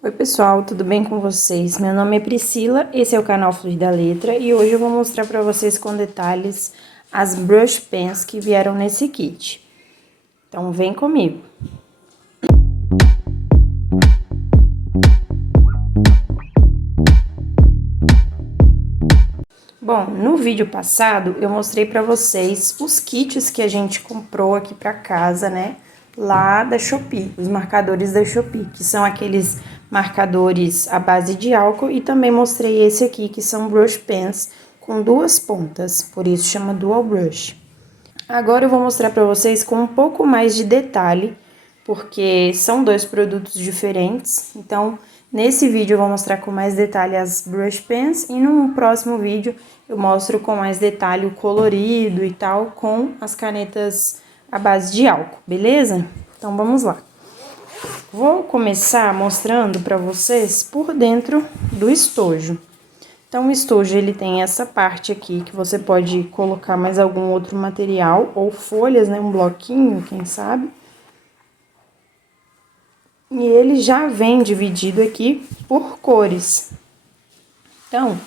Oi pessoal, tudo bem com vocês? Meu nome é Priscila, esse é o canal Flor da Letra e hoje eu vou mostrar para vocês com detalhes as brush pens que vieram nesse kit. Então vem comigo! Bom, no vídeo passado eu mostrei para vocês os kits que a gente comprou aqui para casa, né? Lá da Shopee, os marcadores da Shopee, que são aqueles marcadores à base de álcool, e também mostrei esse aqui, que são brush pens com duas pontas, por isso chama dual brush. Agora eu vou mostrar para vocês com um pouco mais de detalhe, porque são dois produtos diferentes, então nesse vídeo eu vou mostrar com mais detalhe as brush pens, e no próximo vídeo eu mostro com mais detalhe o colorido e tal, com as canetas à base de álcool, beleza? Então vamos lá. Vou começar mostrando para vocês por dentro do estojo. Então o estojo ele tem essa parte aqui que você pode colocar mais algum outro material ou folhas, né, um bloquinho, quem sabe. E ele já vem dividido aqui por cores. Então,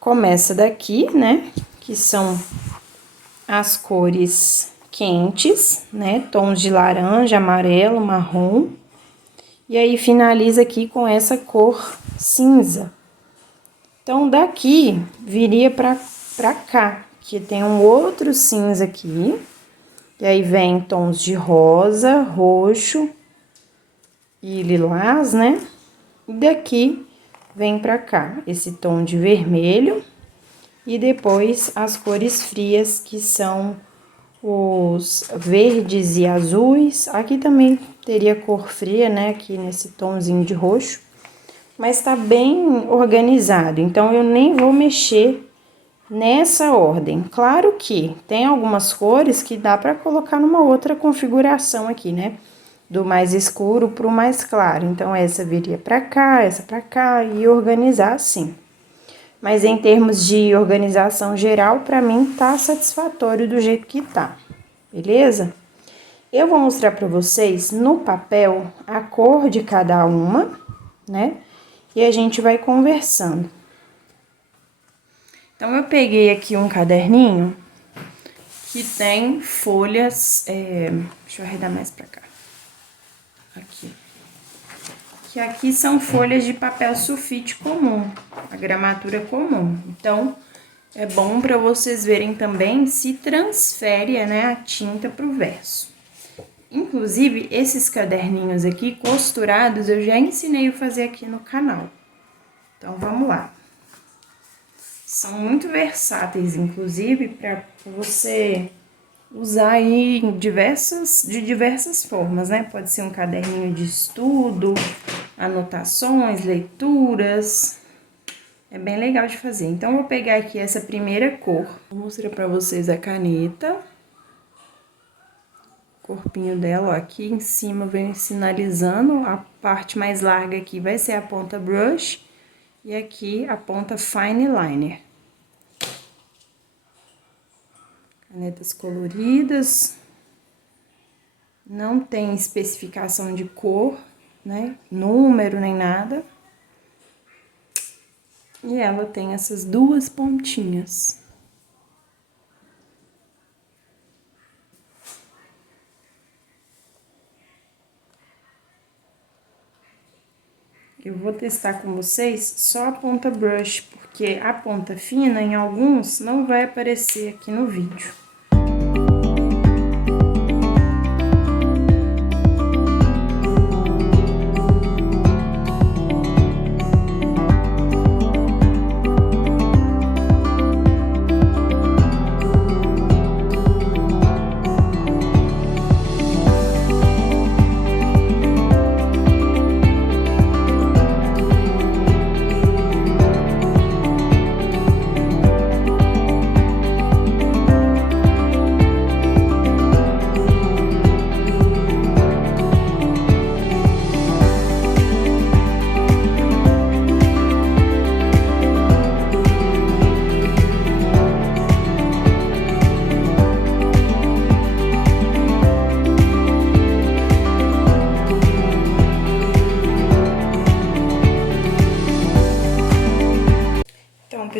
começa daqui, né, que são as cores quentes, né, tons de laranja, amarelo, marrom. E aí, finaliza aqui com essa cor cinza. Então, daqui, viria pra cá, que tem um outro cinza aqui. E aí, vem tons de rosa, roxo e lilás, né? E daqui, vem pra cá, esse tom de vermelho. E depois, as cores frias, que são os verdes e azuis. Aqui também teria cor fria, né, aqui nesse tomzinho de roxo, mas tá bem organizado, então eu nem vou mexer nessa ordem. Claro que tem algumas cores que dá pra colocar numa outra configuração aqui, né, do mais escuro pro mais claro, então essa viria pra cá, essa pra cá, e organizar assim. Mas em termos de organização geral, pra mim tá satisfatório do jeito que tá, beleza? Eu vou mostrar pra vocês no papel a cor de cada uma, né? E a gente vai conversando. Então, eu peguei aqui um caderninho que tem folhas, deixa eu arredar mais pra cá. Aqui. Que aqui são folhas de papel sulfite comum, a gramatura comum. Então, é bom para vocês verem também se transfere, né, a tinta pro verso. Inclusive, esses caderninhos aqui costurados eu já ensinei a fazer aqui no canal. Então, vamos lá. São muito versáteis, inclusive, para você usar aí de diversas formas, né? Pode ser um caderninho de estudo, anotações, leituras. É bem legal de fazer. Então, eu vou pegar aqui essa primeira cor. Vou mostrar pra vocês a caneta. O corpinho dela, ó, aqui em cima vem sinalizando. A parte mais larga aqui vai ser a ponta brush. E aqui a ponta fine liner. Canetas coloridas. Não tem especificação de cor, né? Número nem nada. E ela tem essas duas pontinhas. Eu vou testar com vocês só a ponta brush, porque a ponta fina, em alguns, não vai aparecer aqui no vídeo.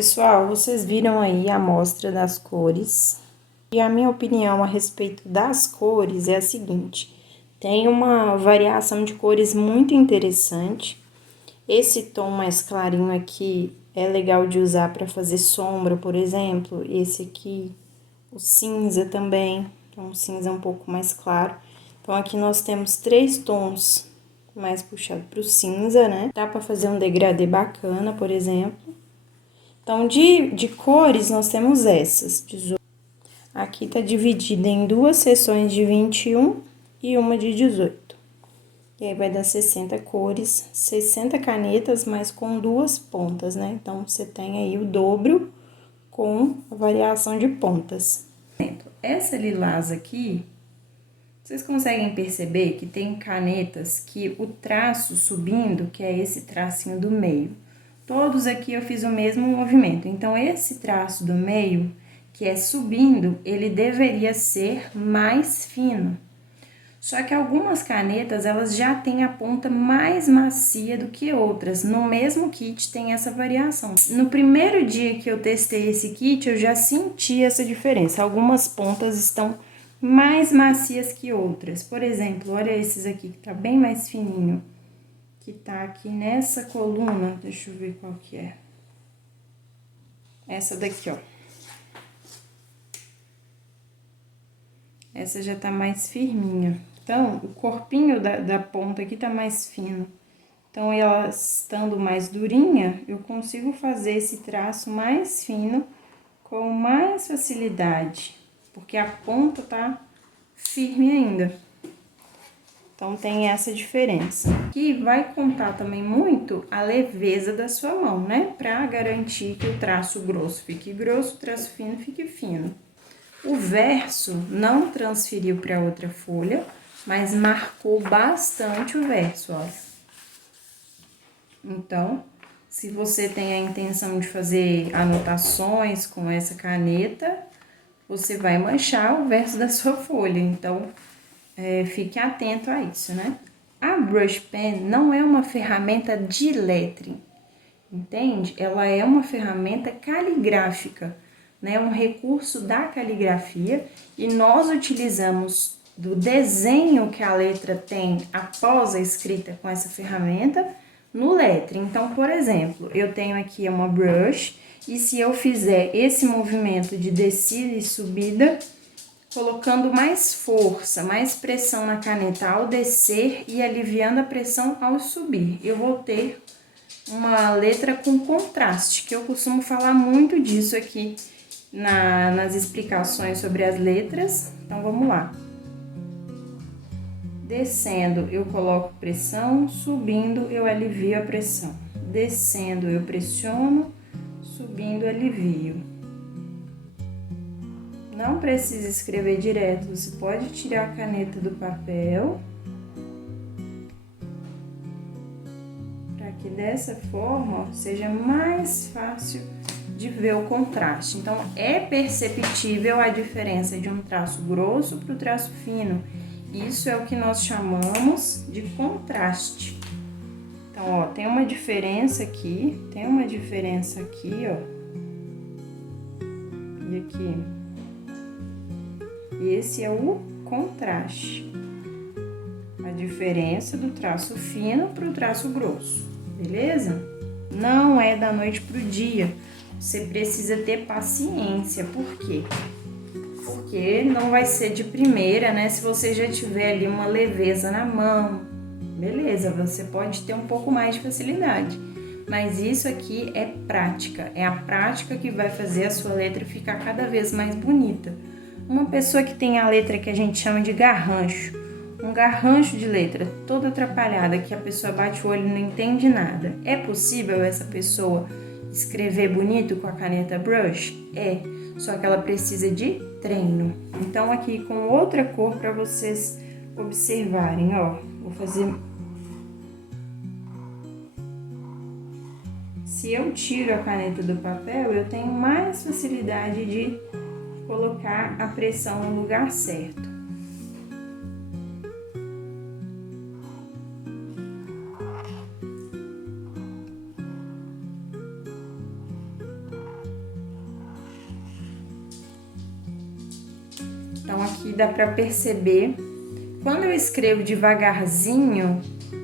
pessoal, vocês viram aí a amostra das cores. E a minha opinião a respeito das cores é a seguinte: tem uma variação de cores muito interessante. Esse tom mais clarinho aqui é legal de usar para fazer sombra, por exemplo. Esse aqui, o cinza também, então um cinza um pouco mais claro. Então, aqui nós temos 3 tons mais puxado para o cinza, né? Dá para fazer um degradê bacana, por exemplo. Então, de cores, nós temos essas. Aqui tá dividida em 2 seções de 21 e uma de 18. E aí, vai dar 60 cores, 60 canetas, mas com 2 pontas, né? Então, você tem aí o dobro com a variação de pontas. Essa lilás aqui, vocês conseguem perceber que tem canetas que o traço subindo, que é esse tracinho do meio, todos aqui eu fiz o mesmo movimento. Então, esse traço do meio, que é subindo, ele deveria ser mais fino. Só que algumas canetas, elas já têm a ponta mais macia do que outras. No mesmo kit tem essa variação. No primeiro dia que eu testei esse kit, eu já senti essa diferença. Algumas pontas estão mais macias que outras. Por exemplo, olha esses aqui, que tá bem mais fininho. Que tá aqui nessa coluna, deixa eu ver qual que é. Essa daqui, ó. Essa já tá mais firminha. Então, o corpinho da ponta aqui tá mais fino. Então, ela estando mais durinha, eu consigo fazer esse traço mais fino com mais facilidade, porque a ponta tá firme ainda. Então, tem essa diferença. Aqui vai contar também muito a leveza da sua mão, né? Pra garantir que o traço grosso fique grosso, o traço fino fique fino. O verso não transferiu para outra folha, mas marcou bastante o verso, olha. Então, se você tem a intenção de fazer anotações com essa caneta, você vai manchar o verso da sua folha. Então, fique atento a isso, né? A Brush Pen não é uma ferramenta de lettering, entende? Ela é uma ferramenta caligráfica, né? Um recurso da caligrafia, e nós utilizamos do desenho que a letra tem após a escrita com essa ferramenta no lettering. Então, por exemplo, eu tenho aqui uma brush, e se eu fizer esse movimento de descida e subida, colocando mais força, mais pressão na caneta ao descer e aliviando a pressão ao subir, eu vou ter uma letra com contraste, que eu costumo falar muito disso aqui nas explicações sobre as letras. Então, vamos lá. Descendo, eu coloco pressão, subindo, eu alivio a pressão. Descendo, eu pressiono, subindo, alivio. Não precisa escrever direto, você pode tirar a caneta do papel, para que dessa forma seja mais fácil de ver o contraste. Então, é perceptível a diferença de um traço grosso para o traço fino. Isso é o que nós chamamos de contraste. Então, ó, tem uma diferença aqui, ó. E aqui. E esse é o contraste. A diferença do traço fino para o traço grosso, beleza? Não é da noite pro dia. Você precisa ter paciência. Por quê? Porque não vai ser de primeira, né? Se você já tiver ali uma leveza na mão, beleza, você pode ter um pouco mais de facilidade. Mas isso aqui é prática. É a prática que vai fazer a sua letra ficar cada vez mais bonita. Uma pessoa que tem a letra que a gente chama de garrancho, um garrancho de letra toda atrapalhada, que a pessoa bate o olho e não entende nada. É possível essa pessoa escrever bonito com a caneta brush? É, só que ela precisa de treino. Então, aqui com outra cor para vocês observarem, ó. Vou fazer... Se eu tiro a caneta do papel, eu tenho mais facilidade de colocar a pressão no lugar certo. aqui dá pra perceber, quando eu escrevo devagarzinho,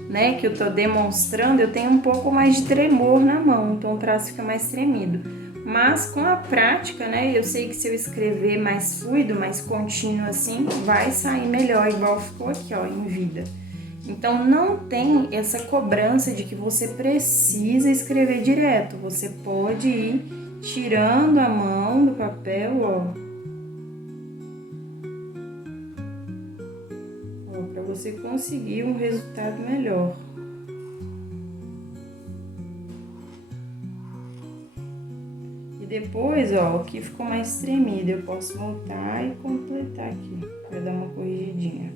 né, que eu tô demonstrando, eu tenho um pouco mais de tremor na mão, então o traço fica mais tremido. Mas com a prática, né, eu sei que se eu escrever mais fluido, mais contínuo assim, vai sair melhor, igual ficou aqui, ó, em vida. Então, não tem essa cobrança de que você precisa escrever direto. Você pode ir tirando a mão do papel, ó. Para você conseguir um resultado melhor. E depois, ó, o que ficou mais tremido, eu posso voltar e completar aqui, para dar uma corrigidinha.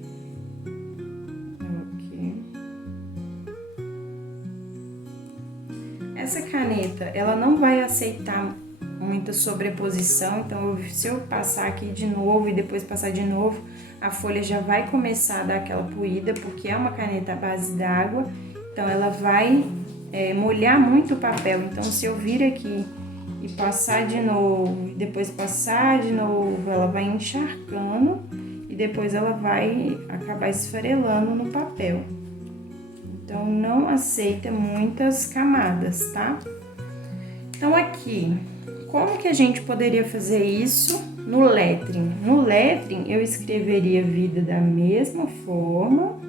Essa caneta, ela não vai aceitar muita sobreposição, então se eu passar aqui de novo e depois passar de novo, a folha já vai começar a dar aquela poída, porque é uma caneta à base d'água, então ela vai molhar muito o papel. Então, se eu vir aqui e passar de novo, e depois passar de novo, ela vai encharcando e depois ela vai acabar esfarelando no papel. Então, não aceita muitas camadas, tá? Então, aqui, como que a gente poderia fazer isso no lettering? No lettering, eu escreveria vida da mesma forma.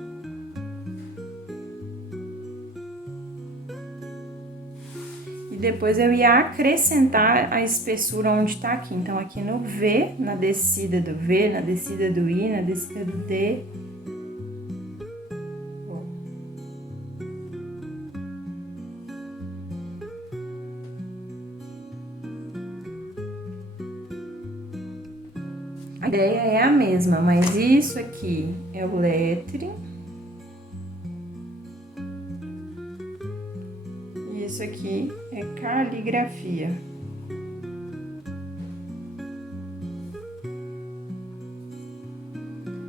E depois eu ia acrescentar a espessura onde tá aqui. Então, aqui no V, na descida do V, na descida do I, na descida do D. A ideia é a mesma, mas isso aqui é o lettering. E isso aqui é caligrafia.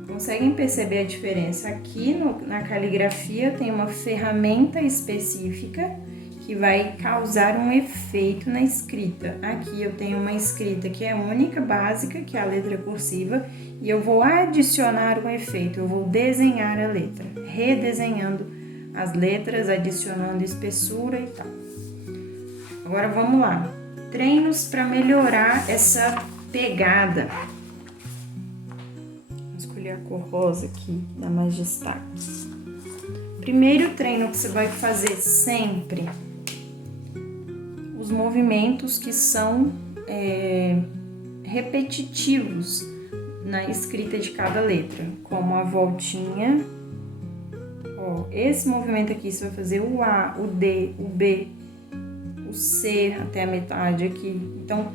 Conseguem perceber a diferença? Aqui na caligrafia tem uma ferramenta específica que vai causar um efeito na escrita. Aqui eu tenho uma escrita que é única, básica, que é a letra cursiva, e eu vou adicionar um efeito, eu vou desenhar a letra, redesenhando as letras, adicionando espessura e tal. Agora vamos lá, treinos para melhorar essa pegada. Vou escolher a cor rosa aqui, dá mais destaque. Primeiro treino que você vai fazer sempre, os movimentos que são repetitivos na escrita de cada letra, como a voltinha. Ó, esse movimento aqui você vai fazer o A, o D, o B, o C até a metade aqui. Então,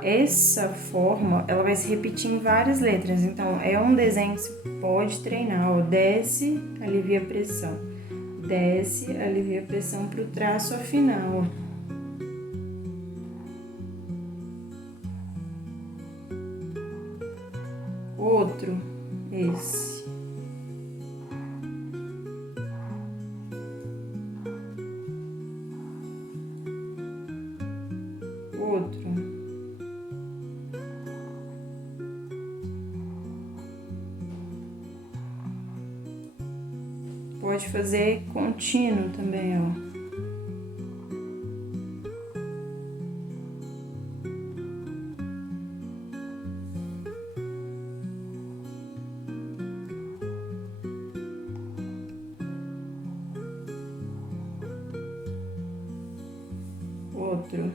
essa forma, ela vai se repetir em várias letras. Então, é um desenho que você pode treinar, ó, desce, alivia a pressão. Desce, alivia a pressão para o traço final, ó. Outro, esse. Outro. Pode fazer contínuo também, ó. Outro.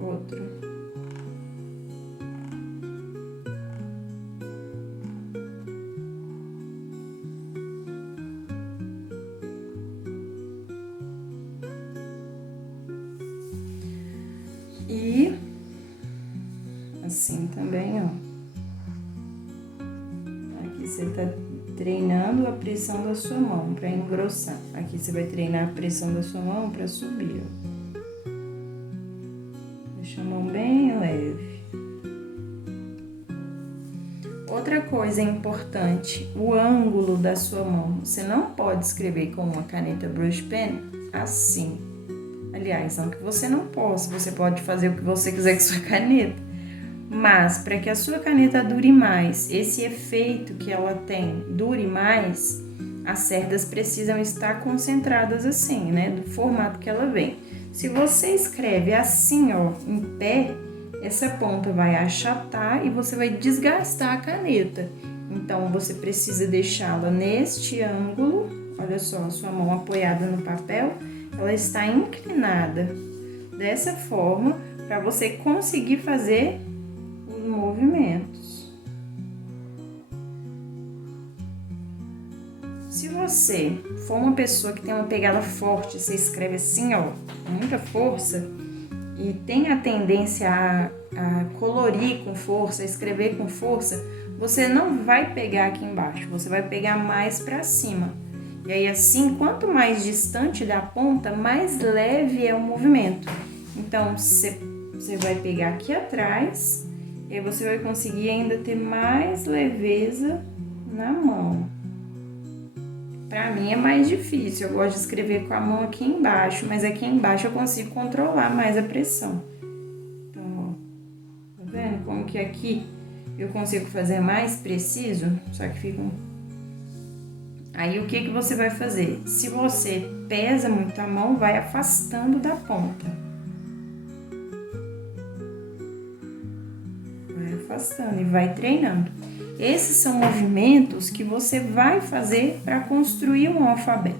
Outro. E assim também, ó. Aqui você tá treinando a pressão da sua mão para engrossar. Aqui você vai treinar a pressão da sua mão para subir, ó. Deixa a mão bem leve. Outra coisa importante, o ângulo da sua mão. Você não pode escrever com uma caneta brush pen assim. Aliás, não que você não possa, você pode fazer o que você quiser com sua caneta. Mas, para que a sua caneta dure mais, esse efeito que ela tem dure mais, as cerdas precisam estar concentradas assim, né? Do formato que ela vem. Se você escreve assim, ó, em pé, essa ponta vai achatar e você vai desgastar a caneta. Então, você precisa deixá-la neste ângulo. Olha só, a sua mão apoiada no papel, ela está inclinada dessa forma para você conseguir fazer os movimentos. Se você for uma pessoa que tem uma pegada forte, você escreve assim, ó, com muita força, e tem a tendência a colorir com força, a escrever com força, você não vai pegar aqui embaixo, você vai pegar mais para cima. E aí assim, quanto mais distante da ponta, mais leve é o movimento. Então, você vai pegar aqui atrás, e aí você vai conseguir ainda ter mais leveza na mão. Pra mim é mais difícil, eu gosto de escrever com a mão aqui embaixo, mas aqui embaixo eu consigo controlar mais a pressão. Então, ó, tá vendo como que aqui eu consigo fazer mais preciso? Só que fica Aí, o que você vai fazer? Se você pesa muito a mão, vai afastando da ponta. Vai afastando e vai treinando. Esses são movimentos que você vai fazer para construir um alfabeto.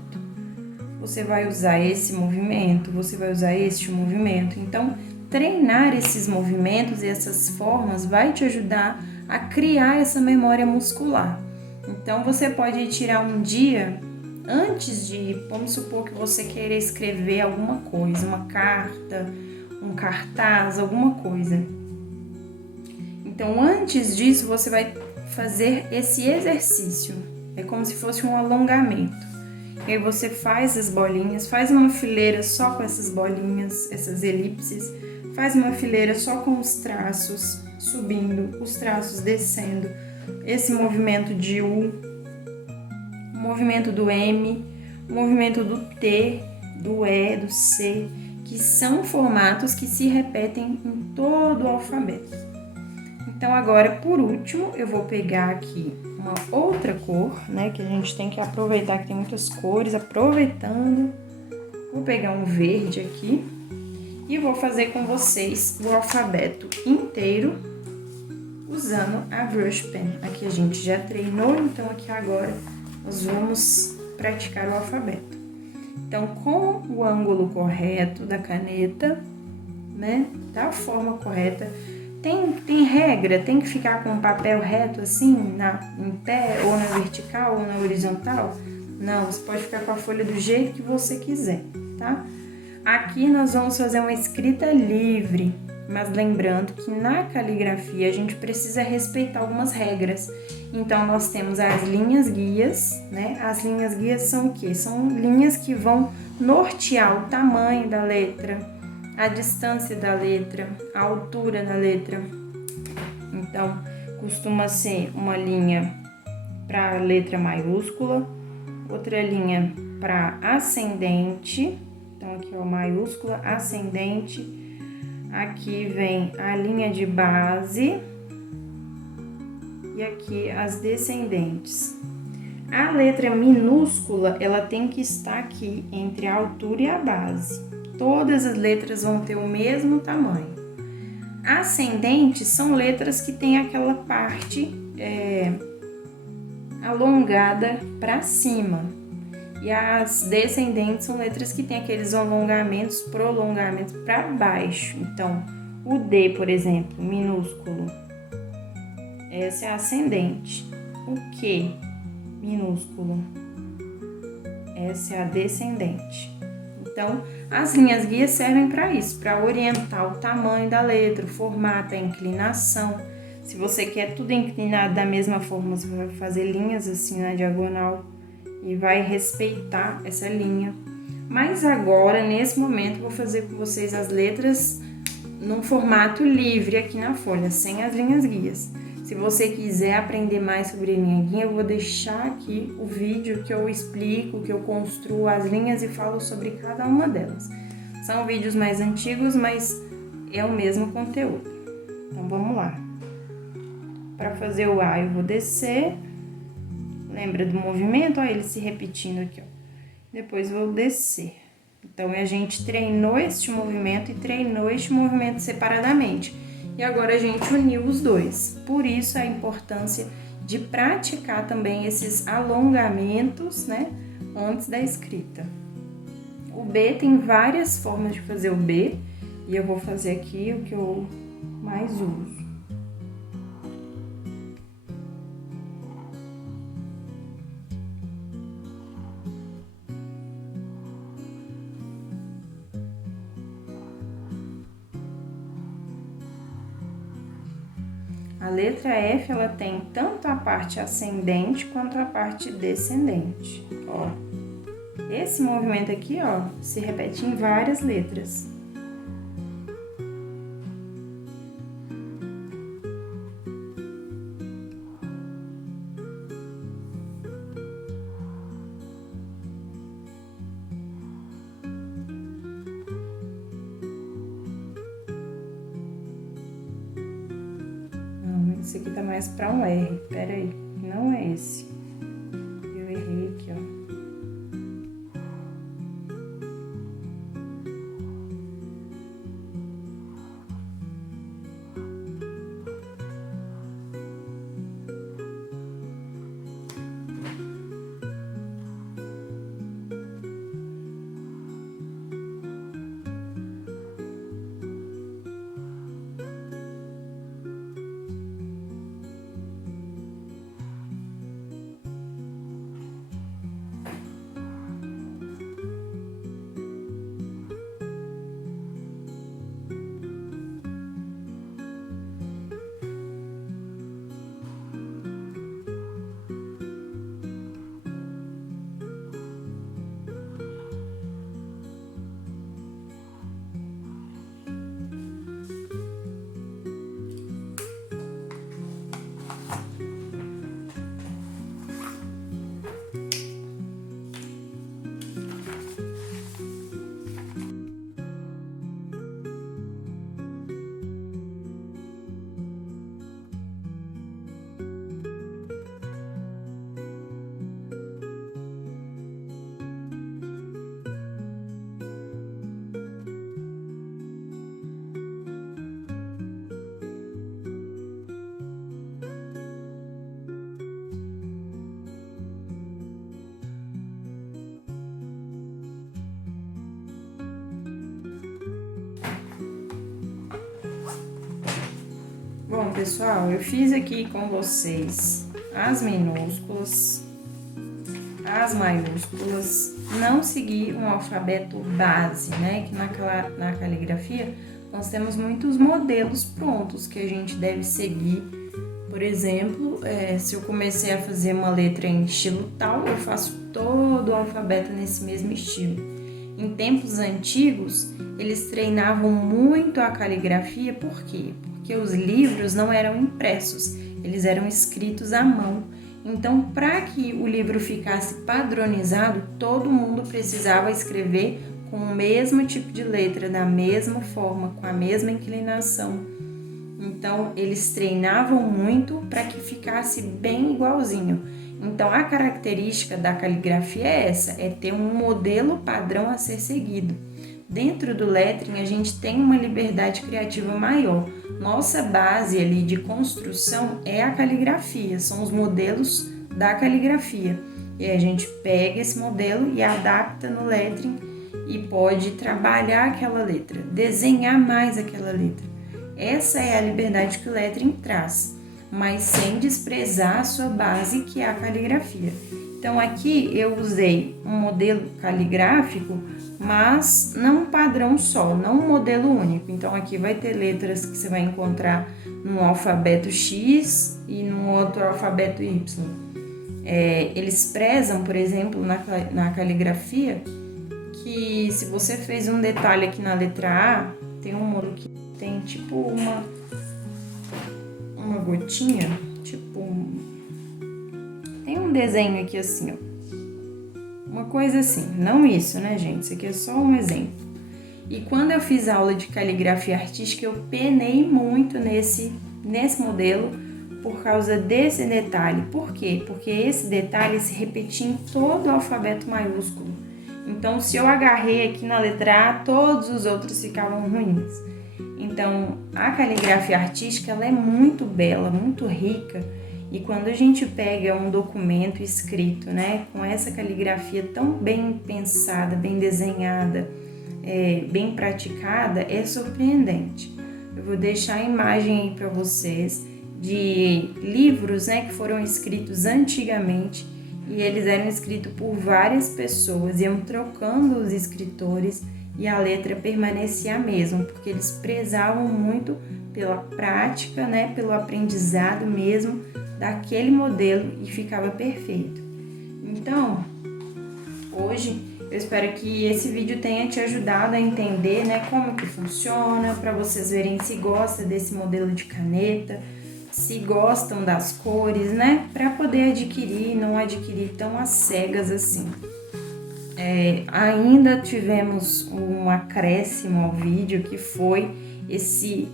Você vai usar esse movimento, você vai usar este movimento. Então, treinar esses movimentos e essas formas vai te ajudar a criar essa memória muscular. Então, você pode tirar um dia antes de, vamos supor que você queira escrever alguma coisa, uma carta, um cartaz, alguma coisa. Então, antes disso, você vai fazer esse exercício. É como se fosse um alongamento. E aí você faz as bolinhas, faz uma fileira só com essas bolinhas, essas elipses, faz uma fileira só com os traços subindo, os traços descendo. Esse movimento de U, o movimento do M, o movimento do T, do E, do C, que são formatos que se repetem em todo o alfabeto. Então, agora, por último, eu vou pegar aqui uma outra cor, né, que a gente tem que aproveitar, que tem muitas cores, aproveitando. Vou pegar um verde aqui e vou fazer com vocês o alfabeto inteiro usando a brush pen. Aqui a gente já treinou, então aqui agora nós vamos praticar o alfabeto. Então, com o ângulo correto da caneta, né, da forma correta, tem regra, tem que ficar com o papel reto assim, em pé, ou na vertical, ou na horizontal? Não, você pode ficar com a folha do jeito que você quiser, tá? Aqui nós vamos fazer uma escrita livre, mas lembrando que na caligrafia a gente precisa respeitar algumas regras. Então, nós temos as linhas guias, né? As linhas guias são o quê? São linhas que vão nortear o tamanho da letra, a distância da letra, a altura da letra. Então, costuma ser uma linha para letra maiúscula, outra linha para ascendente. Então, aqui é o maiúscula, ascendente. Aqui vem a linha de base e aqui as descendentes. A letra minúscula, ela tem que estar aqui entre a altura e a base. Todas as letras vão ter o mesmo tamanho. Ascendentes são letras que tem aquela parte alongada para cima. E as descendentes são letras que têm aqueles alongamentos, prolongamentos para baixo. Então, o D, por exemplo, minúsculo, essa é a ascendente. O Q, minúsculo, essa é a descendente. Então, as linhas guias servem para isso, para orientar o tamanho da letra, o formato, a inclinação. Se você quer tudo inclinado da mesma forma, você vai fazer linhas assim na diagonal e vai respeitar essa linha. Mas agora, nesse momento, eu vou fazer com vocês as letras num formato livre aqui na folha, sem as linhas guias. Se você quiser aprender mais sobre linha guia, eu vou deixar aqui o vídeo que eu explico, que eu construo as linhas e falo sobre cada uma delas. São vídeos mais antigos, mas é o mesmo conteúdo. Então, vamos lá. Para fazer o A, eu vou descer. Lembra do movimento? Olha ele se repetindo aqui, ó. Depois vou descer. Então, a gente treinou este movimento e treinou este movimento separadamente. E agora a gente uniu os dois. Por isso a importância de praticar também esses alongamentos, né, antes da escrita. O B tem várias formas de fazer o B, e eu vou fazer aqui o que eu mais uso. A letra F, ela tem tanto a parte ascendente quanto a parte descendente, ó. Esse movimento aqui, ó, se repete em várias letras. Esse aqui tá mais pra um R, pera aí, não é esse. Eu errei aqui, ó. Bom, pessoal, eu fiz aqui com vocês as minúsculas, as maiúsculas, não segui um alfabeto base, né? Que na caligrafia nós temos muitos modelos prontos que a gente deve seguir. Por exemplo, se eu comecei a fazer uma letra em estilo tal, eu faço todo o alfabeto nesse mesmo estilo. Em tempos antigos, eles treinavam muito a caligrafia, por quê? Porque os livros não eram impressos, eles eram escritos à mão. Então, para que o livro ficasse padronizado, todo mundo precisava escrever com o mesmo tipo de letra, da mesma forma, com a mesma inclinação. Então, eles treinavam muito para que ficasse bem igualzinho. Então, a característica da caligrafia é essa, é ter um modelo padrão a ser seguido. Dentro do lettering, a gente tem uma liberdade criativa maior. Nossa base ali de construção é a caligrafia, são os modelos da caligrafia. E a gente pega esse modelo e adapta no lettering e pode trabalhar aquela letra, desenhar mais aquela letra. Essa é a liberdade que o lettering traz, mas sem desprezar a sua base, que é a caligrafia. Então, aqui eu usei um modelo caligráfico, mas não um padrão só, não um modelo único. Então, aqui vai ter letras que você vai encontrar num alfabeto X e num outro alfabeto Y. Eles prezam, por exemplo, na caligrafia, que se você fez um detalhe aqui na letra A, tem um modo que tem tipo uma gotinha, tem um desenho aqui assim, ó. Uma coisa assim, não isso, né, gente? Isso aqui é só um exemplo. E quando eu fiz aula de caligrafia artística, eu penei muito nesse modelo por causa desse detalhe. Por quê? Porque esse detalhe se repetia em todo o alfabeto maiúsculo. Então, se eu agarrei aqui na letra A, todos os outros ficavam ruins. Então, a caligrafia artística, ela é muito bela, muito rica. E quando a gente pega um documento escrito, né, com essa caligrafia tão bem pensada, bem desenhada, bem praticada, é surpreendente. Eu vou deixar a imagem aí para vocês de livros, né, que foram escritos antigamente e eles eram escritos por várias pessoas, iam trocando os escritores e a letra permanecia a mesma, porque eles prezavam muito pela prática, né, pelo aprendizado mesmo daquele modelo e ficava perfeito. Então, hoje eu espero que esse vídeo tenha te ajudado a entender, né, como que funciona, para vocês verem se gosta desse modelo de caneta, se gostam das cores, né, para poder adquirir, não adquirir tão às cegas assim. Ainda tivemos um acréscimo ao vídeo que foi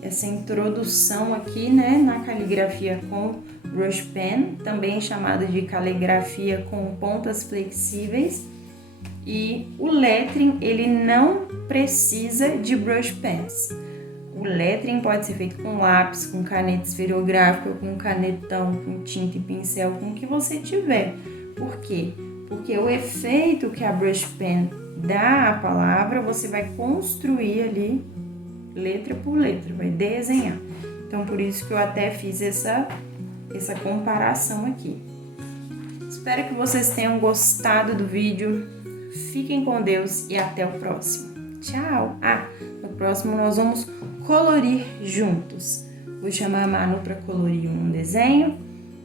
essa introdução aqui, né, na caligrafia com brush pen, também chamada de caligrafia com pontas flexíveis. E o lettering, ele não precisa de brush pens. O lettering pode ser feito com lápis, com caneta esferográfica, com canetão, com tinta e pincel, com o que você tiver. Por quê? Porque o efeito que a brush pen dá à palavra, você vai construir ali letra por letra, vai desenhar. Então, por isso que eu até fiz essa comparação aqui. Espero que vocês tenham gostado do vídeo. Fiquem com Deus e até o próximo. Tchau! No próximo nós vamos colorir juntos. Vou chamar a Manu para colorir um desenho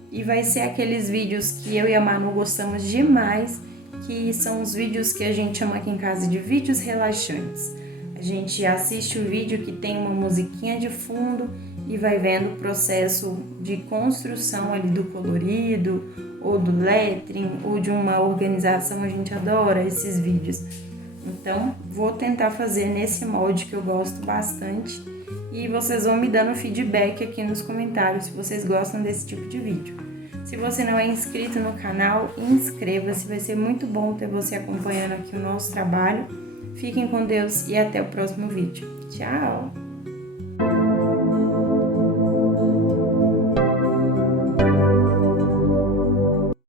e vai ser aqueles vídeos que eu e a Manu gostamos demais, que são os vídeos que a gente chama aqui em casa de vídeos relaxantes. A gente assiste o vídeo que tem uma musiquinha de fundo e vai vendo o processo de construção ali do colorido, ou do lettering, ou de uma organização. A gente adora esses vídeos. Então, vou tentar fazer nesse molde que eu gosto bastante e vocês vão me dando feedback aqui nos comentários se vocês gostam desse tipo de vídeo. Se você não é inscrito no canal, inscreva-se, vai ser muito bom ter você acompanhando aqui o nosso trabalho. Fiquem com Deus e até o próximo vídeo. Tchau!